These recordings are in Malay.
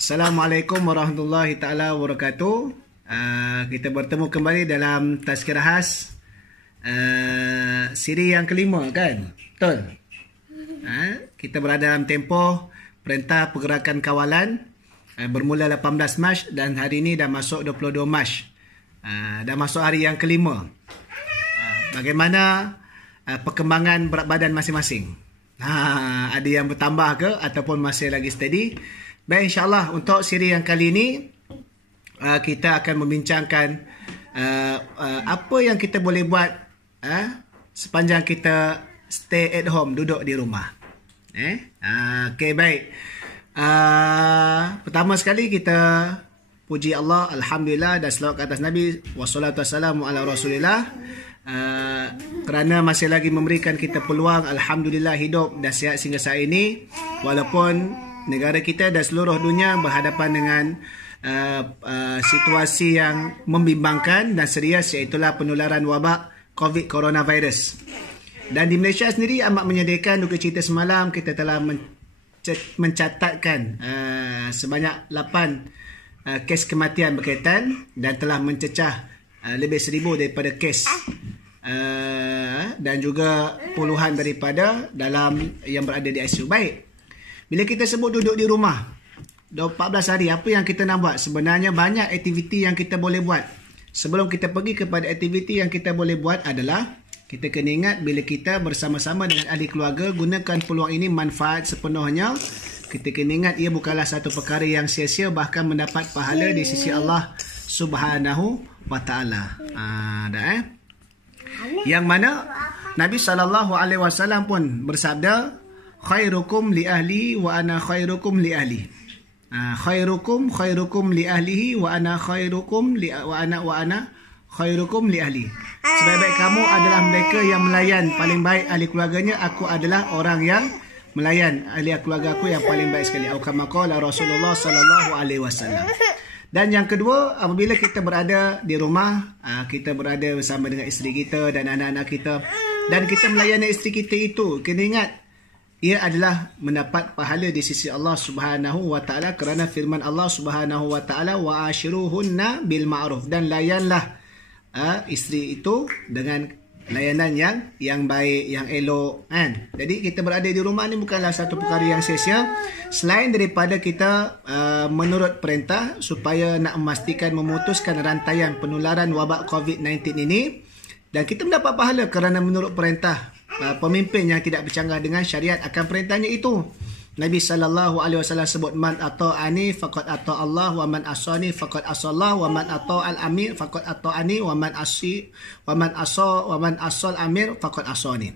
Assalamualaikum warahmatullahi taala wabarakatuh. Kita bertemu kembali dalam Tazkirah Khas siri yang kelima, kan? Betul? Kita berada dalam tempoh Perintah Pergerakan Kawalan bermula 18 Mac dan hari ini dah masuk 22 Mac. Dah masuk hari yang kelima. Bagaimana perkembangan berat badan masing-masing? Ada yang bertambah ke ataupun masih lagi steady? Baik, insyaAllah untuk siri yang kali ini kita akan membincangkan apa yang kita boleh buat sepanjang kita stay at home, duduk di rumah. Okey, baik. Pertama sekali kita puji Allah, Alhamdulillah, dan selawat ke atas Nabi, wassalatu wassalamu ala Rasulillah, kerana masih lagi memberikan kita peluang, Alhamdulillah, hidup dan sihat sehingga saat ini, walaupun negara kita dan seluruh dunia berhadapan dengan situasi yang membimbangkan dan serius, iaitulah penularan wabak COVID coronavirus. Dan di Malaysia sendiri amat menyedihkan, duka cita semalam kita telah mencatatkan sebanyak 8 kes kematian berkaitan dan telah mencecah lebih 1,000 daripada kes dan juga puluhan daripada dalam yang berada di ICU. Baik, bila kita sebut duduk di rumah 14 hari, apa yang kita nak buat? Sebenarnya banyak aktiviti yang kita boleh buat. Sebelum kita pergi kepada aktiviti yang kita boleh buat adalah kita kena ingat, bila kita bersama-sama dengan ahli keluarga, gunakan peluang ini manfaat sepenuhnya. Kita kena ingat ia bukanlah satu perkara yang sia-sia, bahkan mendapat pahala di sisi Allah Subhanahu wa ta'ala. Yang mana Nabi SAW pun bersabda, khairukum li ahli wa ana khairukum li ahli. Khairukum li ahlihi wa ana khairukum li khairukum li ahli. Sebaik-baik kamu adalah mereka yang melayan paling baik ahli keluarganya, aku adalah orang yang melayan ahli keluarga aku yang paling baik sekali. Atau kama qala Rasulullah sallallahu alaihi wasallam. Dan yang kedua, apabila kita berada di rumah, kita berada bersama dengan isteri kita dan anak-anak kita, dan kita melayani isteri kita itu, kena ingat ia adalah mendapat pahala di sisi Allah Subhanahu wa ta'ala, kerana firman Allah Subhanahu wa ta'ala, wa ashiruhunna bil ma'ruf, dan layanlah isteri itu dengan layanan yang baik, yang elok, kan? Jadi kita berada di rumah ni bukanlah satu perkara yang sia-sia, selain daripada kita menurut perintah supaya nak memastikan memutuskan rantaian penularan wabak COVID-19 ini, dan kita mendapat pahala kerana menurut perintah pemimpin yang tidak bercanggah dengan syariat akan perintahnya itu. Nabi SAW sebut, man ata'ani faqad ata' Allah, wa man asani faqad asallah, wa man ata'al amir faqad ata'ani, wa man asal amir faqad asani.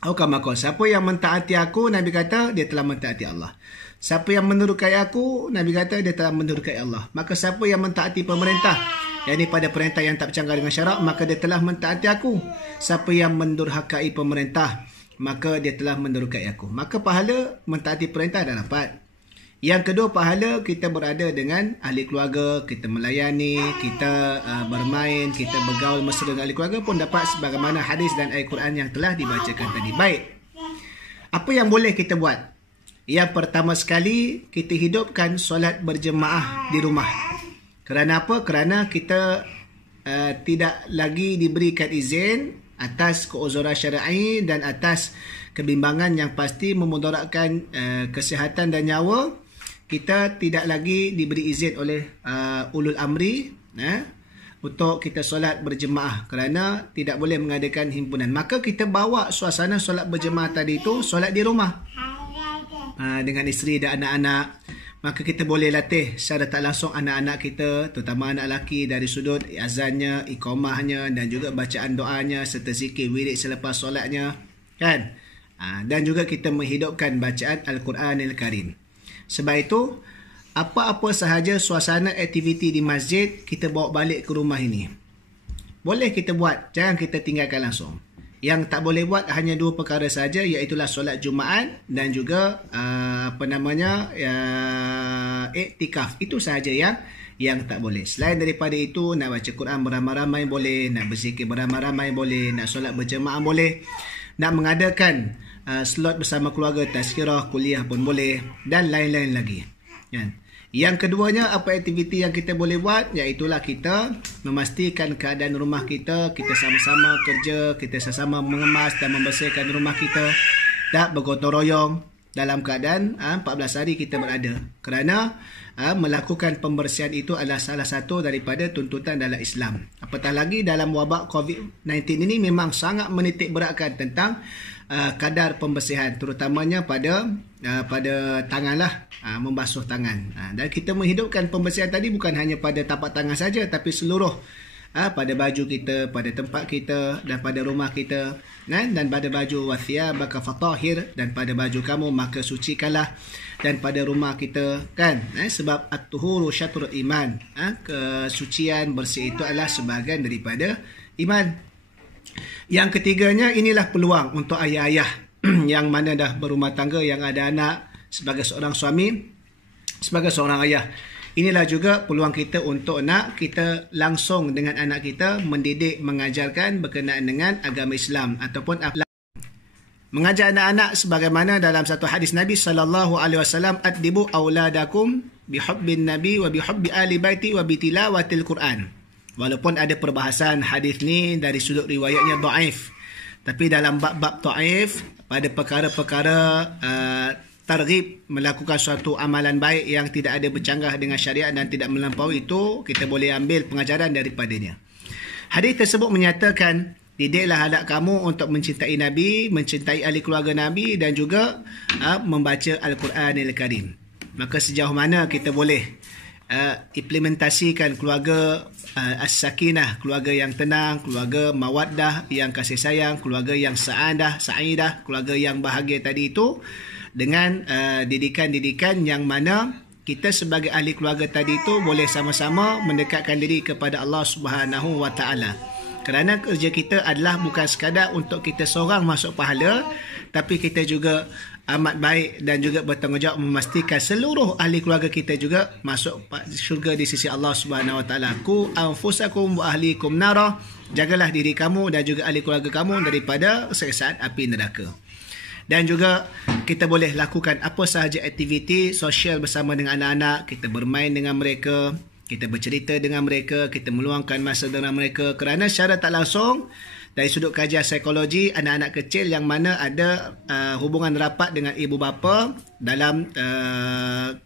Siapa yang mentaati aku, Nabi kata dia telah mentaati Allah. Siapa yang mendurhakai aku, Nabi kata dia telah mendurhakai Allah. Maka siapa yang mentaati pemerintah, yakni pada perintah yang tak bercanggah dengan syarak, maka dia telah mentaati aku. Siapa yang mendurhakai pemerintah, maka dia telah mendurhakai aku. Maka pahala mentaati perintah dah dapat. Yang kedua, pahala kita berada dengan ahli keluarga, kita melayani, kita bermain, kita bergaul mesra dengan ahli keluarga pun dapat, sebagaimana hadis dan ayat Quran yang telah dibacakan tadi. Baik, apa yang boleh kita buat? Yang pertama sekali, kita hidupkan solat berjemaah di rumah. Kerana apa? Kerana kita tidak lagi diberikan izin atas keuzuran syar'i dan atas kebimbangan yang pasti memudaratkan kesihatan dan nyawa. Kita tidak lagi diberi izin oleh ulul amri untuk kita solat berjemaah, kerana tidak boleh mengadakan himpunan. Maka kita bawa suasana solat berjemaah tadi itu, solat di rumah dengan isteri dan anak-anak. Maka kita boleh latih secara tak langsung anak-anak kita, terutama anak lelaki, dari sudut azannya, iqamahnya, dan juga bacaan doanya serta zikir wirid selepas solatnya, kan? Dan juga kita menghidupkan bacaan Al-Quranil Karim. Sebab itu, apa-apa sahaja suasana aktiviti di masjid, kita bawa balik ke rumah ini. Boleh kita buat, jangan kita tinggalkan langsung. Yang tak boleh buat hanya dua perkara saja, iaitulah solat Jumaat dan juga iktikaf. Itu sahaja yang tak boleh. Selain daripada itu, nak baca Quran beramai-ramai boleh, nak berzikir beramai-ramai boleh, nak solat berjemaah boleh, nak mengadakan slot bersama keluarga, tazkirah, kuliah pun boleh, dan lain-lain lagi. Yang keduanya, apa aktiviti yang kita boleh buat? Iaitulah kita memastikan keadaan rumah kita, kita sama-sama kerja, kita sama-sama mengemas dan membersihkan rumah kita, tak bergotong royong dalam keadaan 14 hari kita berada. Kerana melakukan pembersihan itu adalah salah satu daripada tuntutan dalam Islam. Apatah lagi dalam wabak COVID-19 ini memang sangat menitik beratkan tentang kadar pembersihan, terutamanya pada tanganlah, membasuh tangan. Dan kita menghidupkan pembersihan tadi bukan hanya pada tapak tangan saja, tapi seluruh pada baju kita, pada tempat kita dan pada rumah kita, dan pada baju wathiyabaka fatahir, dan pada baju kamu maka sucikanlah, dan pada rumah kita, kan, sebab at-tuhuru syatrul iman, kesucian bersih itu adalah sebahagian daripada iman. Yang ketiganya, inilah peluang untuk ayah-ayah yang mana dah berumah tangga, yang ada anak, sebagai seorang suami, sebagai seorang ayah. Inilah juga peluang kita untuk nak kita langsung dengan anak kita mendidik, mengajarkan berkenaan dengan agama Islam ataupun akhlak. Mengajar anak-anak sebagaimana dalam satu hadis Nabi sallallahu alaihi wasallam, addibu auladakum bihubbin nabi wa bihubbi ahli baiti wa bitilawatil Quran. Walaupun ada perbahasan hadis ni dari sudut riwayatnya dhaif, tapi dalam bab-bab dhaif, pada perkara-perkara targhib melakukan suatu amalan baik yang tidak ada bercanggah dengan syariat dan tidak melampaui, itu kita boleh ambil pengajaran daripadanya. Hadis tersebut menyatakan, didiklah anak kamu untuk mencintai Nabi, mencintai ahli keluarga Nabi, dan juga membaca Al-Quranil Karim. Maka sejauh mana kita boleh implementasikan keluarga as-sakinah, keluarga yang tenang, keluarga mawaddah, yang kasih sayang, keluarga yang sa'idah, keluarga yang bahagia tadi itu, dengan didikan-didikan yang mana kita sebagai ahli keluarga tadi itu boleh sama-sama mendekatkan diri kepada Allah Subhanahu wa taala. Kerana kerja kita adalah bukan sekadar untuk kita seorang masuk pahala, tapi kita juga amat baik dan juga bertanggungjawab memastikan seluruh ahli keluarga kita juga masuk syurga di sisi Allah Subhanahu wa taala. Ku anfusakum wa ahlikum nara, jagalah diri kamu dan juga ahli keluarga kamu daripada siksaan api neraka. Dan juga kita boleh lakukan apa sahaja aktiviti sosial bersama dengan anak-anak, kita bermain dengan mereka, kita bercerita dengan mereka, kita meluangkan masa dengan mereka, kerana secara tak langsung dari sudut kajian psikologi, anak-anak kecil yang mana ada hubungan rapat dengan ibu bapa dalam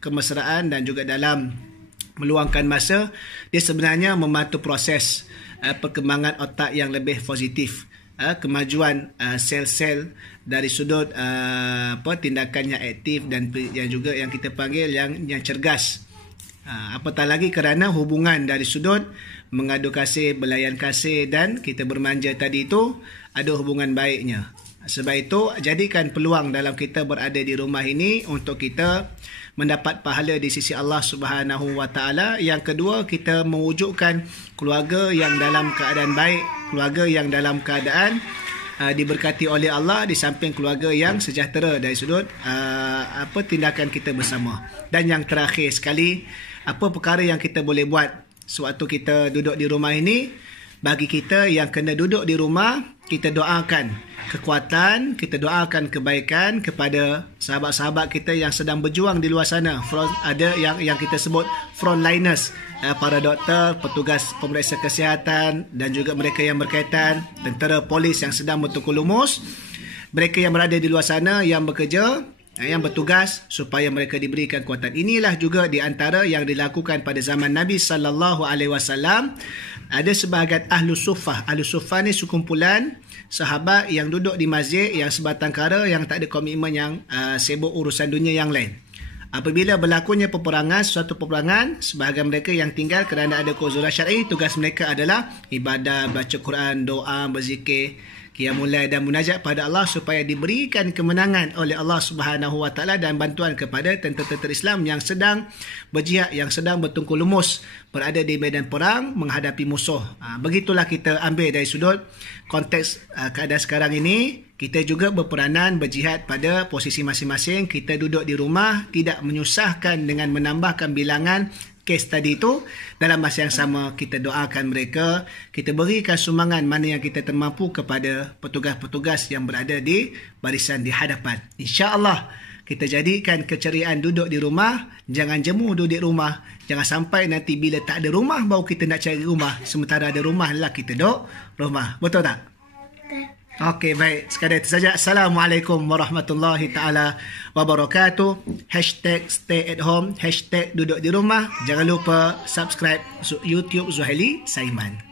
kemesraan dan juga dalam meluangkan masa, dia sebenarnya membantu proses perkembangan otak yang lebih positif, kemajuan sel-sel dari sudut tindakan yang aktif dan yang juga yang kita panggil yang cergas. Apatah lagi kerana hubungan dari sudut mengadu kasih, belayan kasih dan kita bermanja tadi itu ada hubungan baiknya. Sebab itu jadikan peluang dalam kita berada di rumah ini untuk kita mendapat pahala di sisi Allah Subhanahu wa taala. Yang kedua, kita mewujudkan keluarga yang dalam keadaan baik, keluarga yang dalam keadaan diberkati oleh Allah, di samping keluarga yang sejahtera dari sudut tindakan kita bersama. Dan yang terakhir sekali, apa perkara yang kita boleh buat sewaktu kita duduk di rumah ini? Bagi kita yang kena duduk di rumah, kita doakan kekuatan, kita doakan kebaikan kepada sahabat-sahabat kita yang sedang berjuang di luar sana. Ada yang kita sebut frontliners, para doktor, petugas pemeriksa kesihatan dan juga mereka yang berkaitan, tentera, polis yang sedang bertukar lumus, mereka yang berada di luar sana yang bekerja, yang bertugas supaya mereka diberikan kekuatan. Inilah juga di antara yang dilakukan pada zaman Nabi sallallahu alaihi wasallam. Ada sebahagian ahlu suffah. Ahlu suffah ni sekumpulan sahabat yang duduk di masjid, yang sebatang kara, yang tak ada komitmen, yang sibuk urusan dunia yang lain. Apabila berlakunya peperangan, suatu peperangan, sebahagian mereka yang tinggal kerana ada keuzur syar'i, tugas mereka adalah ibadah, baca Quran, doa, berzikir, qiyamul lail dan munajat pada Allah supaya diberikan kemenangan oleh Allah Subhanahu wa taala dan bantuan kepada tentera-tentera Islam yang sedang berjihad, yang sedang bertungku lumus berada di medan perang menghadapi musuh. Begitulah kita ambil dari sudut konteks keadaan sekarang ini. Kita juga berperanan berjihad pada posisi masing-masing. Kita duduk di rumah, tidak menyusahkan dengan menambahkan bilangan kes tadi itu. Dalam masa yang sama, kita doakan mereka, kita berikan sumbangan mana yang kita termampu kepada petugas-petugas yang berada di barisan di hadapan. InsyaAllah Kita jadikan keceriaan duduk di rumah. Jangan jemu duduk di rumah. Jangan sampai nanti bila tak ada rumah baru kita nak cari rumah. Sementara ada rumah lah kita duduk rumah. Betul tak? Okey, baik. Sekadar itu saja. Assalamualaikum warahmatullahi ta'ala wabarakatuh. #stay@home. #duduk di rumah. Jangan lupa subscribe YouTube Zuhaili Saiman.